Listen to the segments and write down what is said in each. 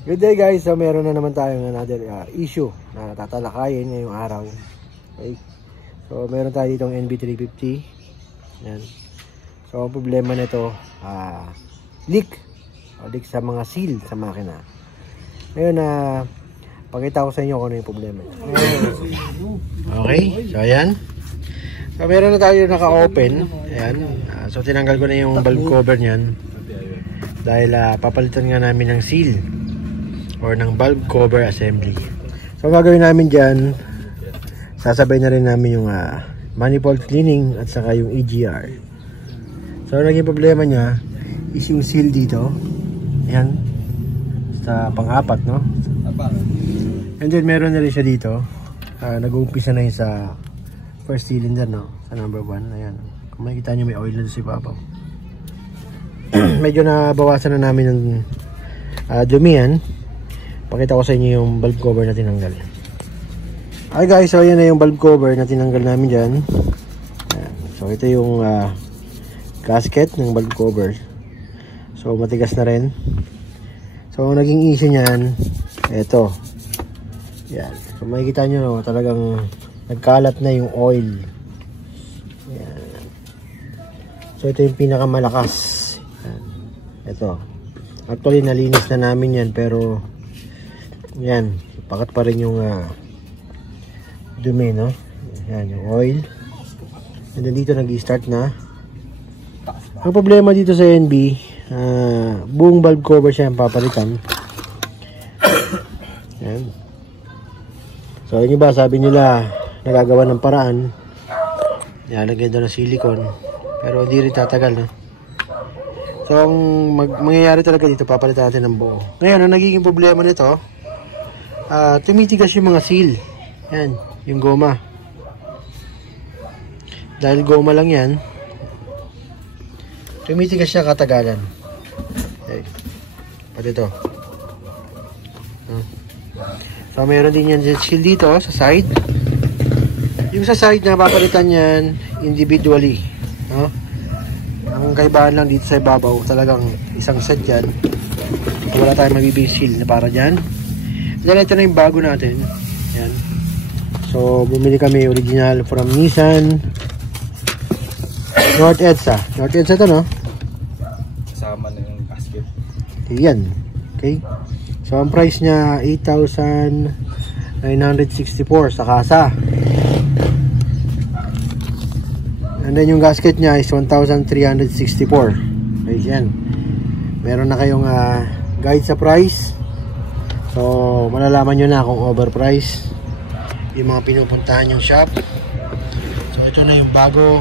Good day guys, so meron na naman tayong another issue na tatalakayin ngayong araw. Okay. So meron tayo ditong NB350. Yan. So ang problema nito, leak sa mga seal sa makina. Ngayon pakita ko sa inyo kung ano yung problema. Okay, so ayan. So meron na tayo naka-open. Ayan. So tinanggal ko na yung valve cover niyan. Dahil papalitan nga namin ng seal or ng valve cover assembly. So gagawin namin dyan, sasabay na rin namin yung manifold cleaning at saka yung EGR. So naging problema niya is yung seal dito. Ayan, sa pang-apat, no? And then meron na rin siya dito. Nag-uumpisa na yun sa first cylinder, no? Sa number 1. Ayan, kung makikita nyo may oil na si Papa. Medyo nabawasan na namin ng dumi yan. Pakita ko sa inyo yung valve cover na tinanggal. Hi guys, so yan na yung valve cover na tinanggal namin dyan. Ayan. So ito yung gasket ng valve cover. So matigas na rin. So ang naging issue nyan, ito. Yan. So makikita nyo, no, talagang nagkalat na yung oil. Yan. So ito yung pinakamalakas. Yan. Ito. Actually nalinis na namin yan, pero yan, pakat pa rin yung dumi, no? Yan, yung oil. And then dito nag-i-start na. Ang problema dito sa NB, buong valve cover siya yung papalitan. Yan. So yun ba, sabi nila nagagawa ng paraan, nilagyan doon ng silicone, pero hindi rin tatagal, no? So ang mangyayari talaga dito, papalitan natin ng buo. Ngayon, ang nagiging problema nito, tumitigas yung mga seal. Yan, yung goma. Dahil goma lang yan, tumitigas siya katagalan. Okay. Pati ito. So meron din yan seal dito sa side. Yung sa side na papalitan yan individually, no? Ang kaibahan lang dito sa ibabaw, talagang isang set yan. So, wala tayong mabibig seal na para dyan. Then ito na yung bago natin. Yan. So bumili kami original from Nissan North EDSA. North EDSA to, no? Kasama na yung gasket. Yan. Okay. So ang price niya 8,964 sa kasa. And then yung gasket niya is 1,364. Okay, yan. Meron na kayong guide sa price. So malalaman nyo na kung overprice yung mga pinupuntahan yung shop. So ito na yung bago.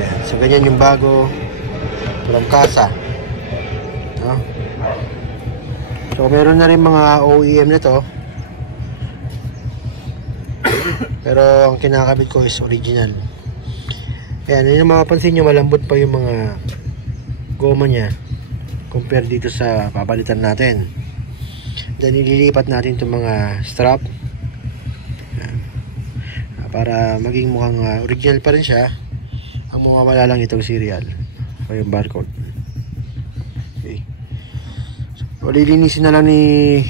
Yan. So ganyan yung bago from kasa, no? So meron na rin mga OEM nito, pero ang kinakabit ko is original. Ayan, yun yung mapapansin nyo, malambot pa yung mga goma nya compare dito sa papalitan natin. Then ililipat natin itong mga strap para maging mukhang original pa rin siya. Ang mawawala lang itong serial o yung barcode. Okay. So lilinisin na lang ni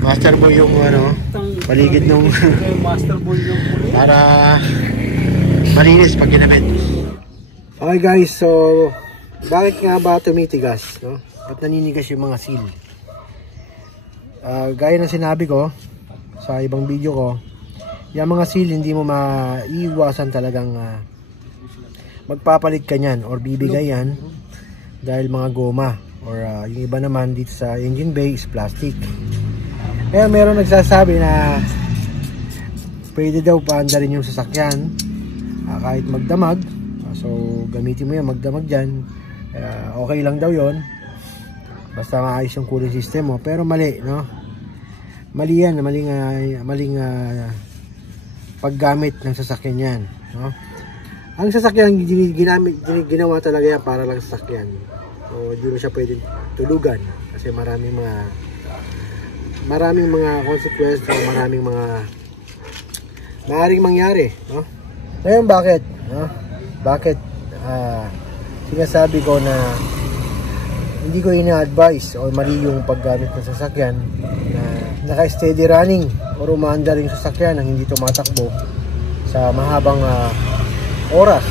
Master Boy yung paligid nung Master Boy yung para malinis pag ginamit. Okay guys, so bakit nga ba tumitigas, no? Ba't naninigas yung mga seal? Gaya ng sinabi ko sa ibang video ko, yung mga seal hindi mo maiiwasan talagang magpapalit ka nyan or bibigay yan dahil mga goma or yung iba naman dito sa engine bay is plastic. Kaya meron nagsasabi na pwede daw paanda rin yung sasakyan kahit magdamag. So gamitin mo yan, magdamag dyan, okay lang daw yon, basta maayos yung cooling system mo. Pero mali, no? Mali yan, maling paggamit ng sasakyan yan, no? Ang sasakyan ginawa talaga yan para lang sasakyan. So hindi mo siya pwedeng tulugan kasi maraming mga consequences, maraming mga maaaring mangyari, no? Ngayon bakit, no? Bakit sinasabi ko na hindi ko ina-advise o mali yung paggamit ng sasakyan na naka-steady running o umaandar yung sasakyan nang hindi tumatakbo sa mahabang oras.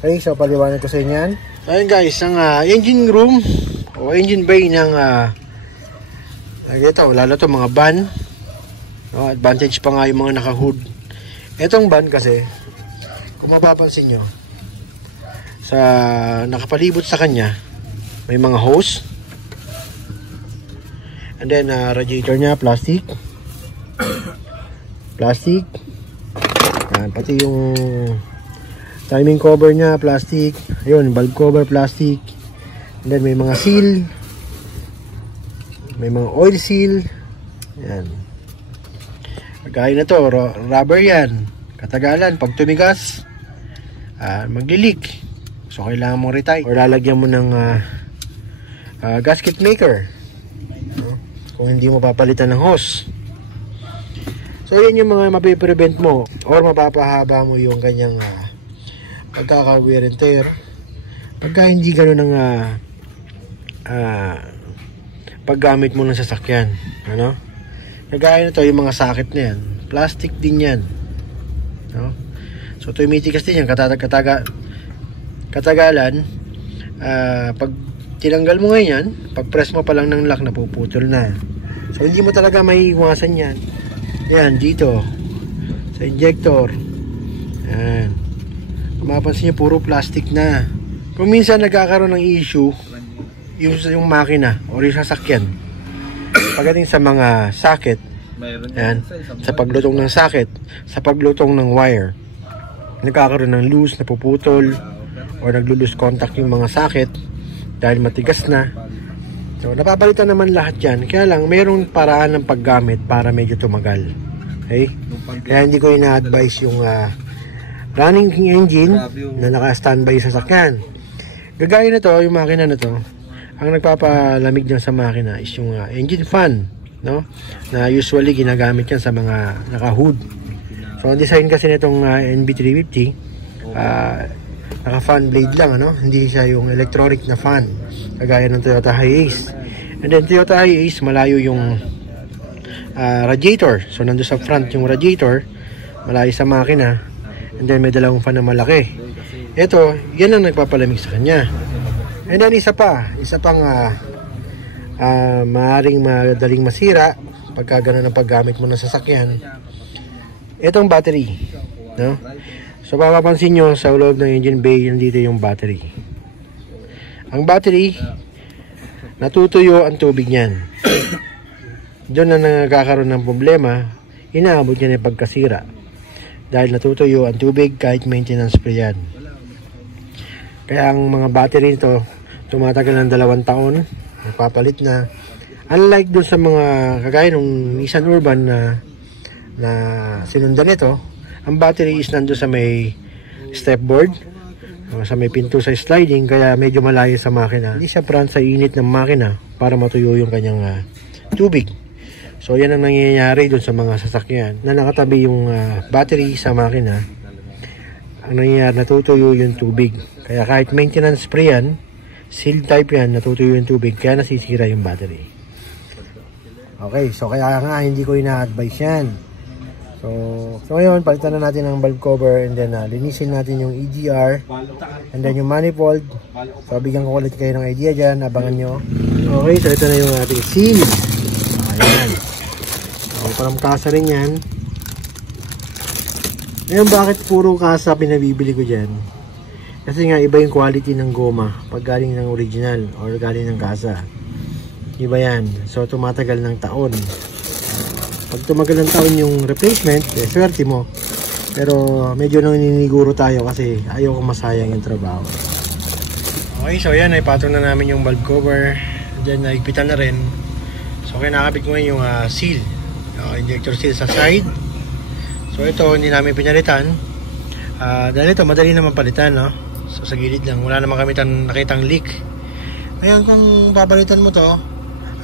Okay, so paliwanag ko sa inyo yan. So ayun guys, ang engine room o engine bay ng ito, lalo to mga van. Advantage pa nga yung mga naka-hood. Itong van kasi, kung mapapansin nyo, sa nakapalibot sa kanya, may mga hose. And then radiator niya plastic. Plastic. Yan, pati yung timing cover niya plastic. Ayun, bulb cover plastic. And then may mga seal. May mga oil seal. Yan. Kagaya na to, rubber yan. Katagalan, pag tumigas, magli-leak. So, kailangan mong retire. Or lalagyan mo ng gasket maker. Kung hindi mo papalitan ng hose. So, yan yung mga mapiprevent mo. Or mapapahaba mo yung kanyang pagkaka-wear and tear. Pagka hindi gano'n ng paggamit mo ng sasakyan. Ano? Kagaya na to, yung mga sakit na yan. Plastic din yan. No? So, tumitigas din yan. Katagalan, pag tinanggal mo ngayon yan, pag press mo pa lang ng lock, napuputol na. So, hindi mo talaga maiiwasan yan. Yan, dito. Sa injector. Yan. Kung mapansin nyo, puro plastic na. Kung minsan nagkakaroon ng issue, yung makina o yung sasakyan, pagdating sa mga socket, yan, sa paglutong ng socket, sa paglutong ng wire, nagkakaroon ng loose, napuputol, o naglo-lose contact yung mga socket dahil matigas na. So, napapalitan naman lahat yan. Kaya lang, mayroong paraan ng paggamit para medyo tumagal. Okay? Kaya hindi ko ina-advise yung running engine na naka-standby sa sasakyan. Gagaya na to, yung makina na to, ang nagpapalamig niya sa makina is yung engine fan, no? Na usually ginagamit yan sa mga naka-hood. So, ang design kasi nitong NB350, naka-fan blade lang, ano? Hindi siya yung electronic na fan, kagaya ng Toyota Hiace. And then, Toyota Hiace, malayo yung radiator. So, nandun sa front yung radiator, malayo sa makina. And then, may dalawang fan na malaki. Ito, yan ang nagpapalamig sa kanya. And then isa pang maaaring madaling masira pagka ganun ang paggamit mo ng sasakyan, itong battery, no? So mapapansin nyo sa loob ng engine bay, nandito yung battery. Ang battery, natutuyo ang tubig niyan. Doon na nagkakaroon ng problema, inaabot niya na yung pagkasira dahil natutuyo ang tubig kahit maintenance pa yan. Kaya ang mga battery nito tumatagal ng 2 taon, nagpapalit na. Unlike dun sa mga kagaya ng Nissan Urban na sinundan nito, ang battery is nandun sa may stepboard, sa may pinto sa sliding, kaya medyo malayo sa makina. Hindi siya prone sa init ng makina para matuyo yung kanyang tubig. So yan ang nangyayari dun sa mga sasakyan na nakatabi yung battery sa makina. Ang nangyayari, natutuyo yung tubig. Kaya kahit maintenance free yan, sealed type yan, natutuyo yung tubig, kaya nasisira yung battery. Okay, so kaya nga hindi ko ina-advise yan. So ngayon, palitan na natin ang bulb cover and then linisin natin yung EGR and then yung manifold. So bigyan ko ulit kayo ng idea dyan, abangan nyo. Okay, so ito na yung ating seal. Ayan. So parang kasa rin yan. Ngayon, bakit puro kasa pinabibili ko dyan? Kasi nga iba yung quality ng goma pag galing ng original or galing ng kasa. Iba yan. So tumatagal ng taon. Pag tumagal ng taon yung replacement, swerte mo. Pero medyo naniniguro tayo kasi ayaw ko masayang yung trabaho. Okay, so yan, ipatong na namin yung bulb cover. Diyan naigpitan na rin. So kinakabit ko ngayon yung seal, injector seal sa side. So ito hindi namin pinalitan. Dahil ito madali naman palitan, no? So sa gilid lang, wala naman kami nakitang leak. Ngayon kung papalitan mo to,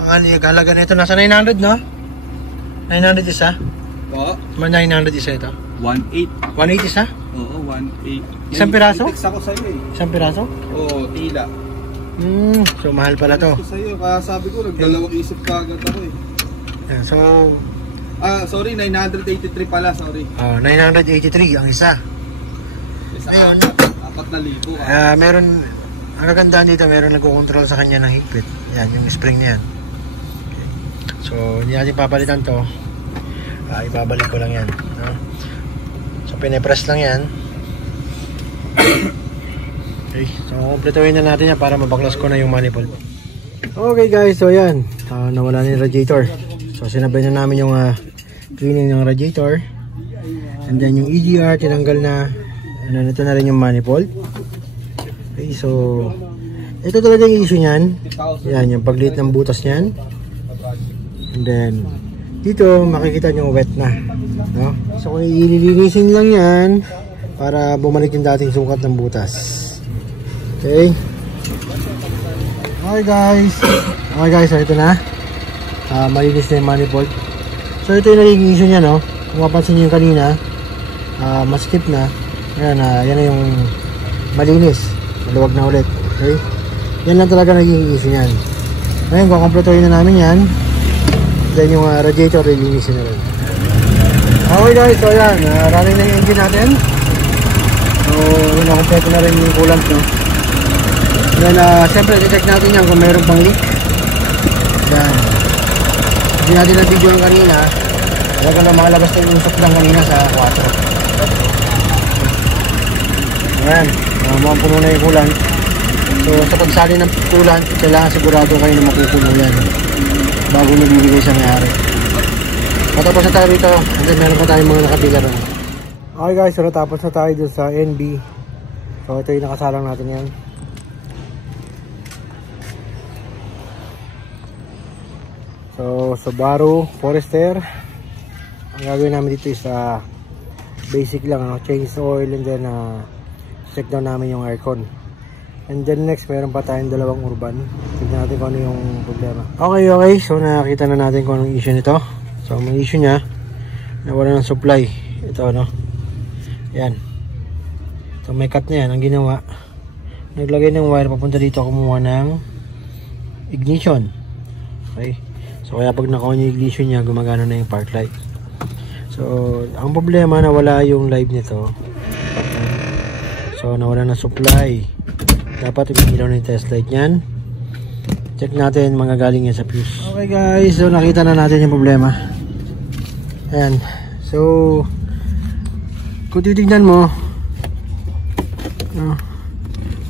ang halaga nito nasa 900, no? 900 isa? Oo. 900 isa ito? 1.8. 180 isa? Oo, 1.8. Isang piraso? Text ako sa'yo eh. Isang piraso? Oo, tila. So mahal pala to. Ito sa'yo, kaya sabi ko, nagdalawang isip ka agad ako eh. Yan, so, Sorry, 983 pala, sorry. 983 ang isa. Isa Ayun. 4,000. Meron, ang kagandahan dito, meron nagko-control sa kanya ng higpit. Yan, yung spring niyan. So, hindi natin papalitan to. Ibabalik ko lang yan. No? So, pinipress lang yan. Okay, so kumpletuhin na natin yan para mabaklas ko na yung manifold. Okay guys, so yan. Nawala na yung radiator. So, sinabay na namin yung cleaning ng radiator. And then yung EGR, tinanggal na. And ito na rin yung manifold. Okay, so ito talaga yung issue nyan. Yan, yung pagliit ng butas nyan. And then dito makikita nyo wet na, no? So kung ililinisin lang yan para bumalik yung dating sukat ng butas. Okay. Okay guys, so ito na. Malinis na yung manifold. So ito yung naging issue nya, no? Kung mapansin nyo yung kanina, maskip na. Yan, yan na yung malinis. Maluwag na ulit. Okay? Yan lang talaga naging issue nyan. Ngayon, kukumpletuhin na namin yan. Then yung radiator, lilinisin na rin. Okay guys, so yan. Running na yung engine natin. So, nakumpleto na rin yung coolant, no? Then, siyempre, i-check natin yan kung mayroon pang leak. Yan. Hindi natin na-videoan kanina. Talaga na makalabas na yung usok lang kanina sa 4. Ayan. Mukhang puno na yung coolant. So sa pagsali ng coolant, kailangan sigurado kayo na mapupuno yan bago nabibigay sa may-ari. Matapos na tayo rito, and then meron pa tayong mga nakabigaran. Okay guys, so natapos na tayo dun sa NB. So ito yung nakasalang natin yan. So Subaru Forester. Ang gagawin namin dito is basic lang, change oil, and then check down namin yung aircon. And then next, meron pa tayong dalawang urban. Tignan natin kung ano yung problema. Okay. So nakita na natin kung anong issue nito. So ang issue nya, nawala ng supply. Ito, no? Yan. So may cut na yan. Ang ginawa, naglagay ng wire papunta dito, kumuha ng ignition. Okay. So kaya pag naka-on yung ignition nya, gumagana na yung park light. So ang problema, nawala yung live nito. So nawala na supply. Dapat umiilaw na yung test light nyan. Check natin, mga galing yan sa fuse. Okay guys, so nakita na natin yung problema. Ayan. So kung titignan mo,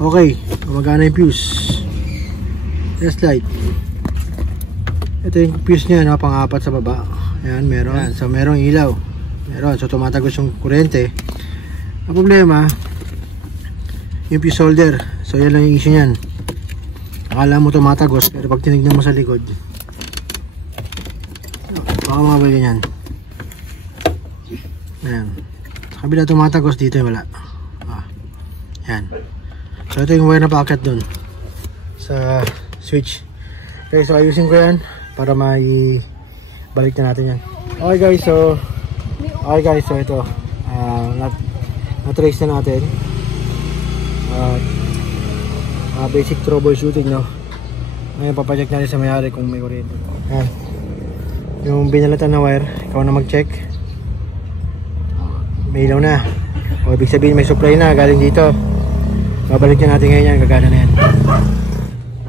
okay, gumagana yung fuse. Test light. Ito yung fuse nya, no? Pang-apat sa baba. Ayan, meron. So merong ilaw. Meron, so tumatagos yung kuryente. Ang problema, yung fuse holder. So yan lang yung issue nyan. Akala mo tumatagos, pero pag tinignan mo sa likod, baka mabay ganyan. Ayan. Sa kabila tumatagos, dito wala. Ayan. So ito yung wire na paakyat dun sa switch. Okay, so ayusin ko yan para balik na natin yan. Okay guys, so ito na-trace na natin. Basic troubleshooting, no? Ngayon papacheck natin sa may-ari kung may kuryente. Ayan. Yung binalatan na wire, ikaw na mag-check. May ilaw na. O ibig sabihin may supply na galing dito. Babalik na natin ngayon yan, gagana na yan.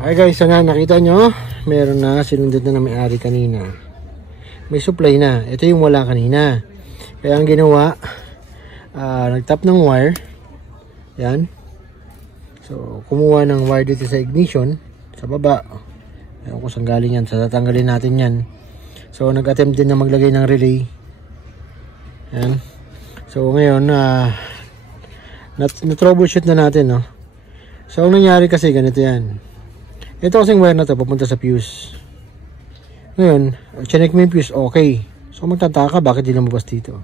Okay guys, so nga nakita nyo, meron na sinundot na may-ari kanina. May supply na. Ito yung wala kanina. Kaya ang ginawa, nag-tap ng wire. Yan. So, kumuha ng wire dito sa ignition, sa baba. Ayaw ko saan galing yan. So, tatanggalin natin yan. So, nag-attempt din na maglagay ng relay. Yan. So, ngayon, na-troubleshoot na natin, no? So, ang nangyari kasi, ganito yan. Ito kasing wire na to, papunta sa fuse. Ngayon, chinek mo yung fuse, okay. So, magtataka, bakit di lumabas dito?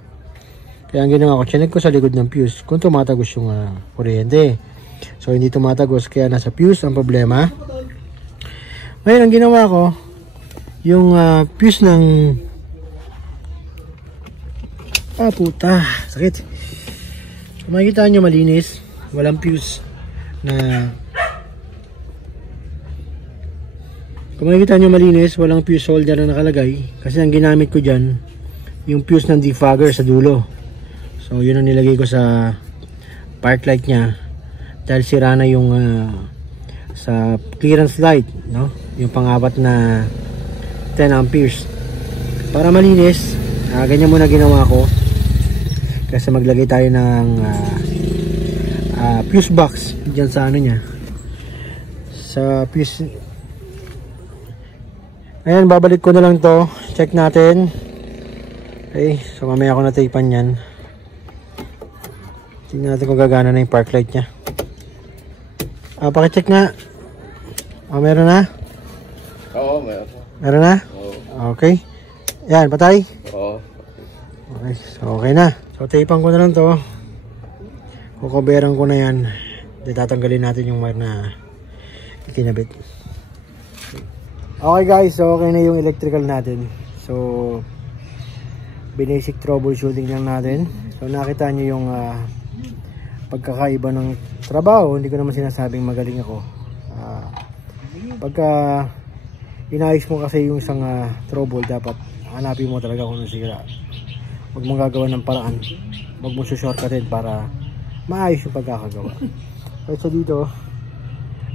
Kaya ang ginawa ko, chinek ko sa likod ng fuse kung tumatagos yung kuryente. So hindi tumatagos, kaya nasa fuse ang problema. Ngayon ang ginawa ko, yung fuse ng puta, sakit. So, makikita nyo malinis, walang fuse na Kung makikita nyo malinis, walang fuse holder na nakalagay. Kasi ang ginamit ko dyan, yung fuse ng defogger sa dulo. So yun ang nilagay ko sa park light nya. Dahil sira na yung sa clearance light, no? Yung pang-apat na 10 amperes. Para malinis, ganyan muna ginawa ko. Kasi maglagay tayo ng fuse box dyan sa ano nya. Sa fuse. Ayan, babalik ko na lang to. Check natin. Okay, so mamaya ako na-tapean yan. Tingnan natin kung gagana na yung park light nya. Pakicheck nga. Meron na? Oo, meron. Meron na? Oo. Okay. Yan, patay? Oo. Okay, so okay na. So tapean ko na lang to. Kukoberan ko na yan. Tatanggalin natin yung wire na ikinabit. Okay guys, so okay na yung electrical natin. So basic troubleshooting lang natin. So nakita nyo yung pagkakaiba ng trabaho. Hindi ko naman sinasabing magaling ako. Pagka inayos mo kasi yung isang trouble, dapat hanapin mo talaga kung ano sira. Huwag mong gagawa ng paraan. Huwag mong shortcutin para maayos yung pagkakagawa. So dito,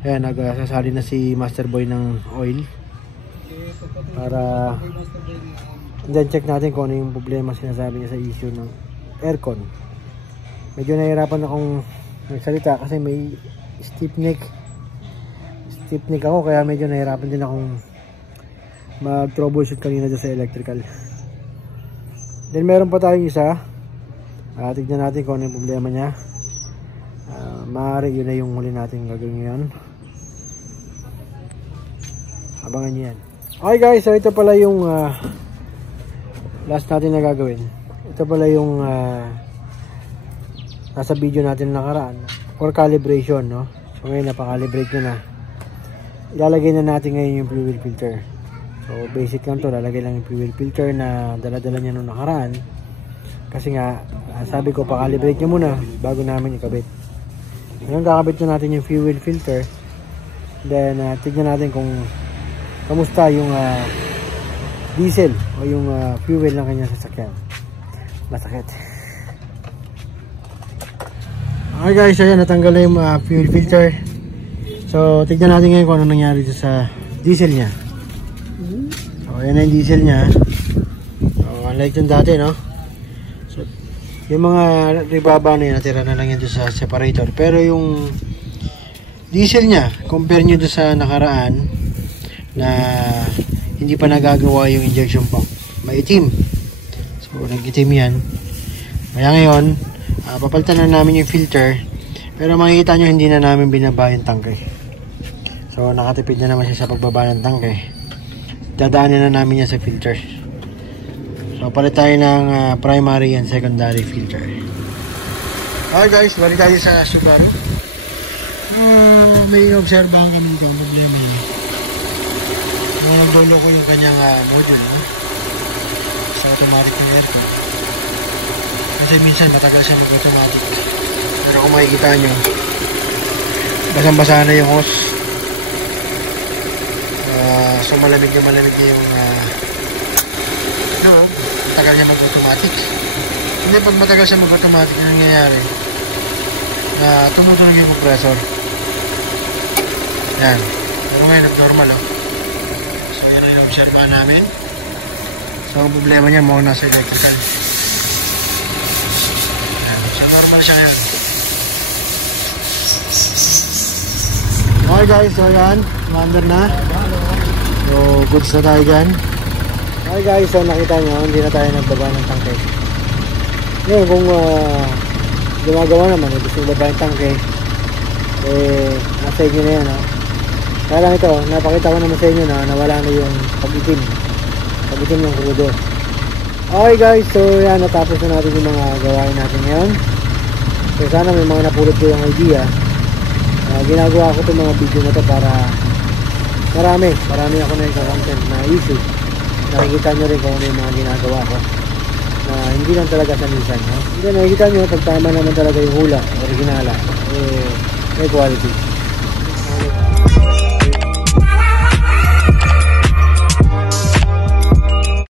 ayan, nagsasali na si Master Boy ng oil. Para then check natin kung ano yung problema sinasabi niya sa issue ng aircon. Medyo nahihirapan akong magsalita kasi may stiff neck ako, kaya medyo nahihirapan din akong mag troubleshoot kanina dyan sa electrical. Then meron pa tayong isa. Tignan natin kung ano yung problema niya. Maaari yun na yung huli natin gagawin ngayon. Abangan nyo yan. Okay guys, so ito pala yung last natin na gagawin. Ito pala yung nasa video natin nakaraan for calibration, no? So ngayon napakalibrate nyo na. Ilalagay na natin ngayon yung fuel filter. So basic lang to, lalagay lang yung fuel filter na dala-dala niya nung nakaraan. Kasi nga sabi ko pa-calibrate nyo muna bago namin ikabit. Ngayon kakabit na natin yung fuel filter. Then tignan natin kung kamusta yung diesel o yung fuel ng kanyang sasakyan. Masakit. Okay guys, ayan, natanggal na yung fuel filter. So tignan natin ngayon kung ano nangyari dito sa diesel nya. So ayan na yung diesel nya. So unlike yung dati, no? So yung mga ribaba na yun, natira na lang yan sa separator. Pero yung diesel nya, compare nyo doon sa nakaraan na hindi pa nagagawa yung injection pump, maitim. So nag-itim yan. Kaya ngayon papalitan na namin yung filter. Pero makikita nyo hindi na namin binaba yung tangke. So nakatipid na naman siya sa pagbaba ng tangke. Dadaanin na namin yan sa filter. So palit tayo ng primary and secondary filter. Okay guys, balik tayo sa Subaru. May obserbahan kami dito. Problema niya. Nagdolo ko yung kanyang module, no? Sa automatic ng aircon. Kasi minsan matagal siya mag-automatic. Pero kung makikita nyo, basang-basa na yung hose. So malamig na yung matagal niya mag-automatic. Hindi, pag matagal siya mag-automatic, yung nangyayari na tumutunog yung compressor. Yan. Pero ngayon normal, oh. So yun yung obserbahan namin. So ang problema niya mo nasa electrical. Yan. So normal siya ngayon. Okay guys, so yan, commander na. So goods na tayo dyan. Okay guys, so nakita nyo, hindi na tayo nagbaba ng tangke. Ngayon kung gumagawa naman, gusto yung baba ng tangke, nasa inyo na yan, ha. Kaya lang ito, napakita ko naman sa inyo na nawala na yung pag-itim ng crudo. Okay guys, so yan, natapos na natin yung mga gawain natin ngayon. So sana may mga napulot ko yung idea. Ginagawa ko itong mga video na to para marami ako na yung content na issue. Nakikita nyo rin kung ano yung mga ginagawa ko na hindi lang talaga sa minsan, no? Hindi, nakikita nyo pag tama naman talaga yung hula, originala, may quality.